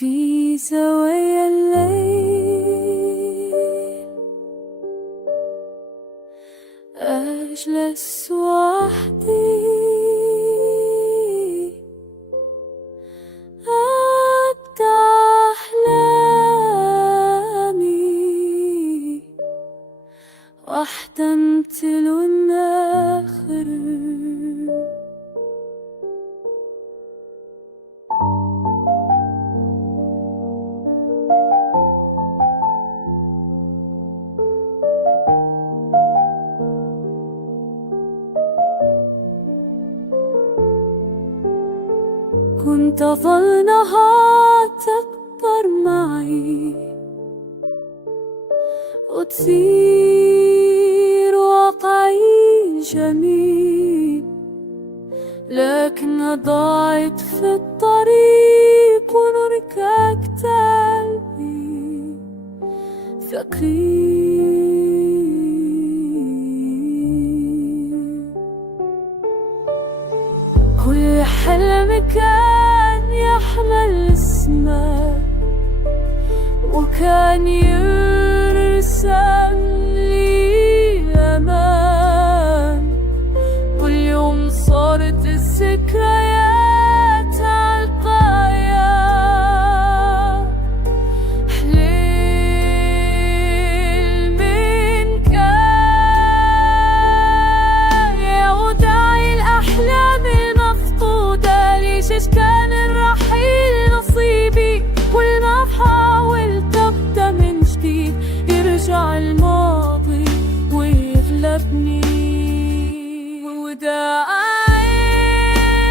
في زوايا الليل أجلس وحدي أبدأ أحلامي واحدة تلو الآخر. كنت أظنها تكبر معي وتصير واقعي جميل، لكن ضاعت في الطريق ونركك قلبي ثقيل. كل حلم كان يحمل اسمك وكان يرسم لي أمان، واليوم صارت الذكريات عالقايا. حلم كان يا وداعي الأحلام المفقودة، ليش كان الرحيل نصيبي؟ كل ما بحاول تبدأ من جديد يرجع الماضي ويغلبني. وداعي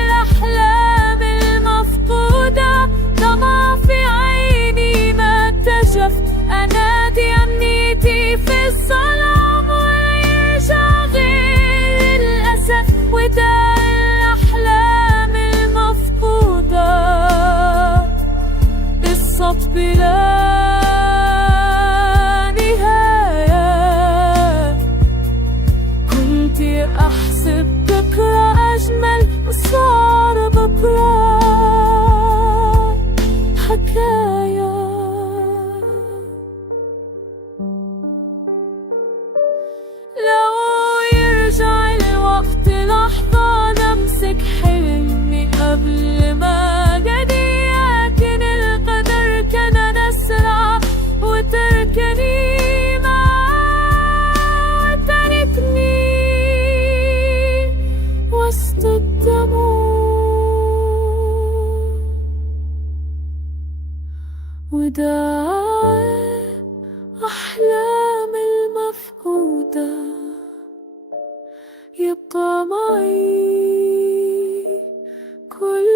الأحلام المفقودة دمع في عيني ما اتجفت، أنادي أمنيتي في الظلام ويرجع غير الأسف. وداعي الأحلام المفقودة قصة بلا نهاية. كنت أحسب بكرة أجمل وصار بكرة حكاية. لو يرجع الوقت لحظة نمسك حلمي قبل ما جدي، لكن القدر كان أسرع وتركني معاه، تركني وسط الدموع. وداع أحلام المفقودة يبقى معي كل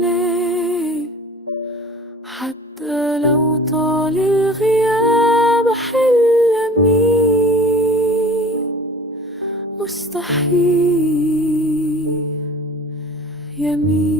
ليل، حتى لو طال الغياب. حلمي مستحيل يميل.